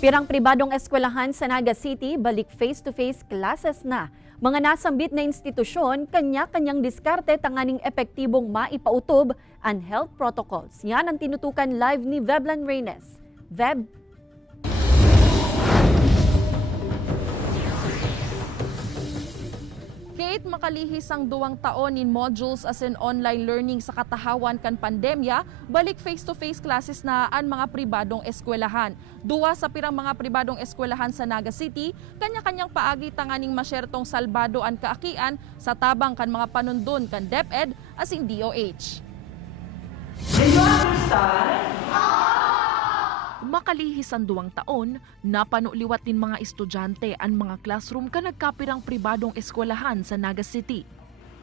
Pirang pribadong eskwelahan sa Naga City, balik face-to-face classes na. Mga nasambit na institusyon, kanya-kanyang diskarte tanganing epektibong maipautob ang health protocols. Yan ang tinutukan live ni Veblan Reynes. Veb? Kate, makalihis ang 2 taon in modules as in online learning sa katahawan kan pandemya, balik face-to-face classes na ang mga pribadong eskwelahan. 2 sa pirang mga pribadong eskwelahan sa Naga City, kanya-kanyang paagi tanganing masyertong salbado ang kaakian sa tabang kan mga panundon kan DepEd as in DOH. Makalihis ang 2 taon, napanuliwat din mga estudyante ang mga classroom ka nagkapirang pribadong eskwelahan sa Naga City.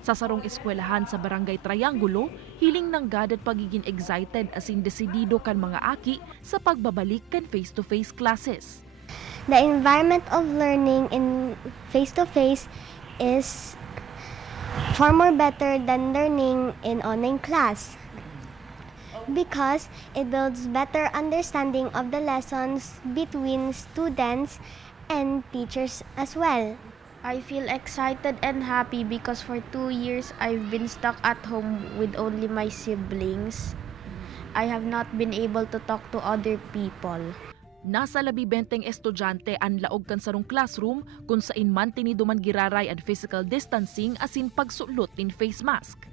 Sa sarong eskwelahan sa Barangay Triangulo, hiling ng gadat pagiging excited as in desidido kan mga aki sa pagbabalik kan face-to-face classes. The environment of learning in face-to-face is far more better than learning in online class, because it builds better understanding of the lessons between students and teachers as well. I feel excited and happy because for 2 years I've been stuck at home with only my siblings. I have not been able to talk to other people. Nasa 20 estudyante ang laog kan sarong classroom kung saan man tiniduman giraray at physical distancing asin pagsulot in face mask.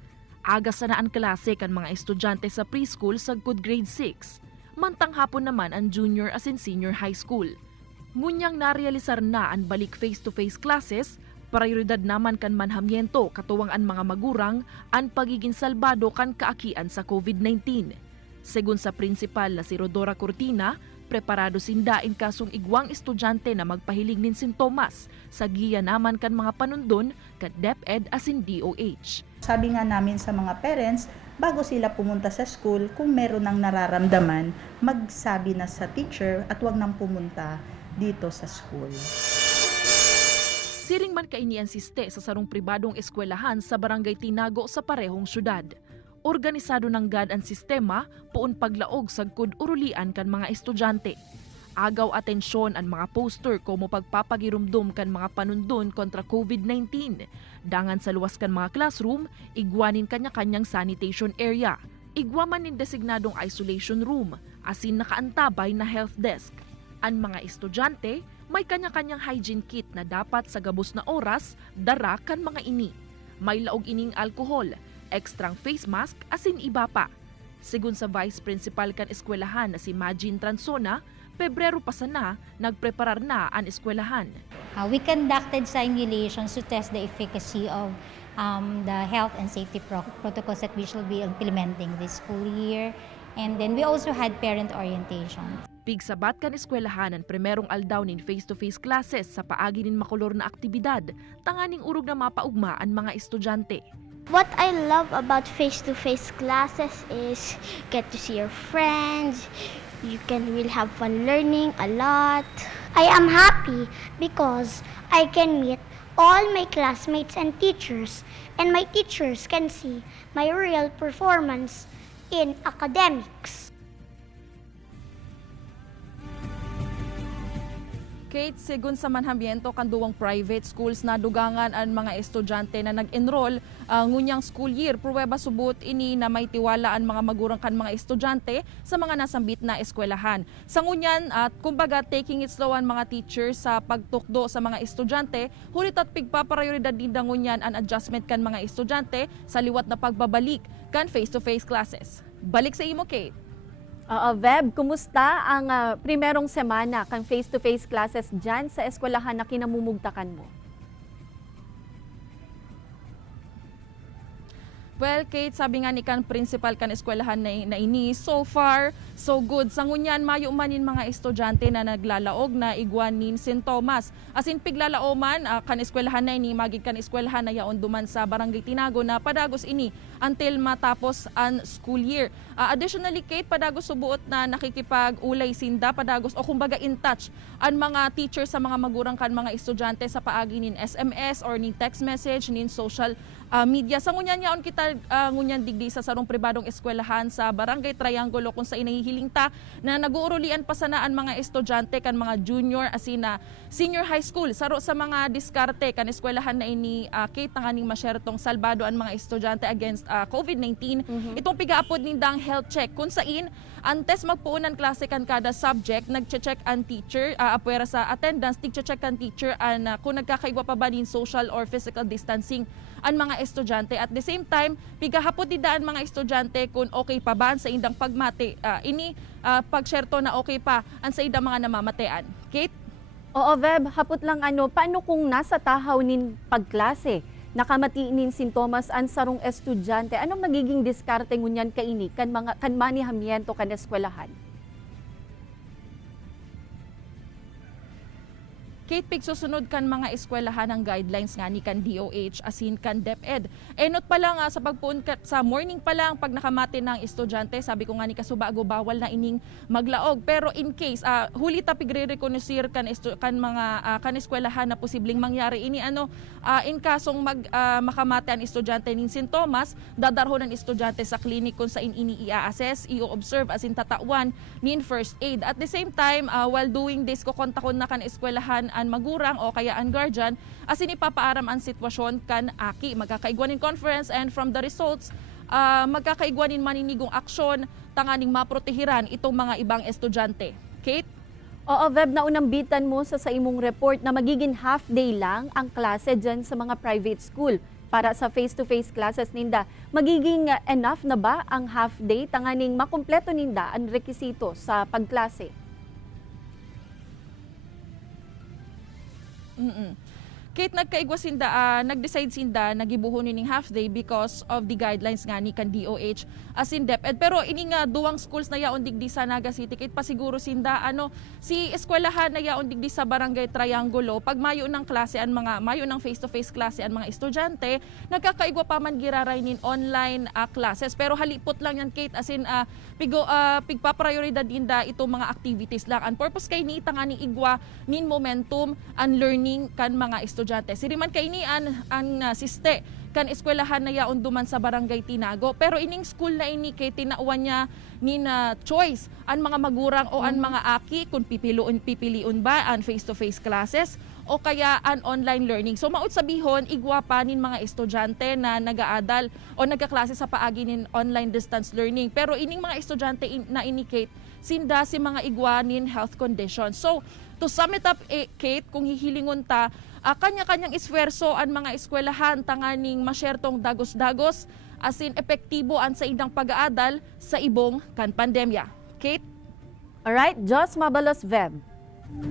Aga sa naan klase kan mga estudyante sa preschool sa good grade 6. Mantang hapon naman ang junior as in senior high school. Ngunyang narealisar na ang balik face-to-face classes, prioridad naman kan manhamyento katuwang ang mga magurang ang pagiging salbado kan kaakian sa COVID-19. Segun sa principal na si Rodora Cortina, preparado sinda in kasong igwang estudyante na magpahilig nin sintomas sa giya naman kan mga panundon kan DepEd as in DOH. Sabi nga namin sa mga parents, bago sila pumunta sa school, kung meron ng nararamdaman, magsabi na sa teacher at wag nang pumunta dito sa school. Siring man kainiansiste sa sarong pribadong eskwelahan sa Barangay Tinago sa parehong syudad. Organisado ng GAD ang sistema puon paglaog sagkod urulian kan mga estudyante. Agaw atensyon ang mga poster como pagpapagirumdum kan mga panundon kontra COVID-19. Dangan sa luwas kan mga classroom, igwanin kanya-kanyang sanitation area. Igwaman nin designadong isolation room, asin nakaantabay na health desk. Ang mga estudyante, may kanya-kanyang hygiene kit na dapat sa gabos na oras, dara kan mga ini. May laog ining alkohol, ekstrang face mask, asin iba pa. Sigun sa Vice Principal kan eskwelahan na si Majin Transona, Pebrero pa sana, nagpreparar na ang eskwelahan. We conducted simulations to test the efficacy of the health and safety protocols that we shall be implementing this school year. And then we also had parent orientation. Pigsabat kan eskwelahan ang primerong aldaw nin face-to-face classes sa paagi nin makulor na aktibidad, tanganing urog na mapaugma ang mga estudyante. What I love about face-to-face classes is get to see your friends. You will have fun learning a lot. I am happy because I can meet all my classmates and teachers, and my teachers can see my real performance in academics. Kate, sigun sa manhamyento kan 2 private schools na dugangan ang mga estudyante na nag-enroll ngunyang school year. Pruweba subot ini na may tiwala ang mga magurang kan mga estudyante sa mga nasambit na eskwelahan. Sa ngunyan, at kumbaga taking it slow ang mga teachers sa pagtukdo sa mga estudyante, hulit at pigpaprioridad din ngunyan ang adjustment kan mga estudyante sa liwat na pagbabalik kan face-to-face classes. Balik sa imo, Kate. Veb, kumusta ang primerong semana kang face-to-face classes dyan sa eskwelahan na kinamumugtakan mo? Well, Kate, sabi nga ni kan principal kan eskwelahan na ini, so far, so good. Sa ngunyan, mayo manin mga estudyante na naglalaog na igwanin sintomas. As in, piglalaoman, kan eskwelahan na ini, magig kan eskwelahan na yaon duman sa Barangay Tinago na padagos ini until matapos ang school year. Additionally, Kate, padagos subuot na nakikipag-ulay sinda, padagos o kumbaga in touch ang mga teachers sa mga magurang kan mga estudyante sa paagi nin SMS or nin text message, nin social media. Sa ngunyan yaon kita ta ngunyan digdi sa sarong pribadong eskwelahan sa Barangay Triangulo kung sa inahihiling ta na naguurulian pa sanaan mga estudyante kan mga junior asina senior high school saro sa mga diskarte kan eskwelahan na ini Kate tanganing masyertong salbado ang mga estudyante against COVID-19. Itong pigaapod nindang health check kung sain antes magpuunan klase kan kada subject nagche-check ang teacher apwera sa attendance tigche-check kan teacher an kung nagkakaigwa pa ba nin social or physical distancing ang mga estudyante. At the same time, pigahapot didaan mga estudyante kung okay pa ba sa indang pagmate. Pagsyerto na okay pa ang sa indang mga namamatean. Kate? Oo, Veb, hapot lang paano kung nasa tahaw nin pagklase? Nakamatiin sintomas an sarong estudyante, anong magiging diskarte ngunyan kaini kan manihamiento kan eskwelahan? Kate, pigsusunod kan mga eskwelahan ng guidelines nga ni kan DOH asin kan DepEd. Not pa lang sa pagpuun sa morning pa lang pag nakamate ng estudyante, sabi ko nga ni kasubago bawal na ining maglaog. Pero in case huli ta pigre-reconnoisseur kan eskwelahan na posibleng mangyari ini in kasong makamate ang estudyante ning sintomas, dadarhon ang estudyante sa klinik kung sa ini i-assess, i-observe asin tatawan nin first aid. At the same time, while doing this, kukontakon na kan eskwelahan an magurang o kaya an guardian asin ipapaaram ang sitwasyon kan aki magkakaigwanin conference and from the results magkakaigwanin maninigong aksyon tanganing maprotehiran itong mga ibang estudyante. Kate? Oo, Veb, naunambitan mo sa imong report na magiging half day lang ang klase dyan sa mga private school. Para sa face-to-face classes ninda, magiging enough na ba ang half day tanganing makumpleto ninda ang rekisito sa pagklase? Kate, nagkaigwa sinda, nag-decide sinda nagibuhunin ning half day because of the guidelines nga ni kan DOH as in DepEd. Pero ini nga duwang schools na yaon digdi sa Naga City, Kate, pasiguro sinda si eskwelahan na yaon digdi sa Barangay Triangulo, pag mayo ng klase mayo ng face-to-face klase ang mga estudyante, nagkakaigwa pa man giraray nin online classes. Pero halipot lang yan, Kate, as in pigpa-prioridad inda itong mga activities lang. Ang purpose kay ni tangani igwa nin momentum and learning kan mga estudyante. Siriman kay ni ang siste kan eskwelahan na yaon duman sa Barangay Tinago. Pero ining school na ini kay tinauan niya ni na choice ang mga magurang o ang mga aki kung pipiliun ba ang face-to-face classes o kaya an online learning. So maud sabihon igwa pa nin mga estudyante na nagaadal o nagkaklase sa paagi nin online distance learning. Pero ining mga estudyante na indicate sinda si mga igwa nin health conditions. So to sum it up, Kate, kung hihilingon ta, kanya-kanyang eswerso ang mga eskwelahan tanganing masyertong dagos-dagos asin epektibo ang sa indang pag-aadal sa ibong kan pandemya. Kate? Alright, Jos Mabalos, Veb.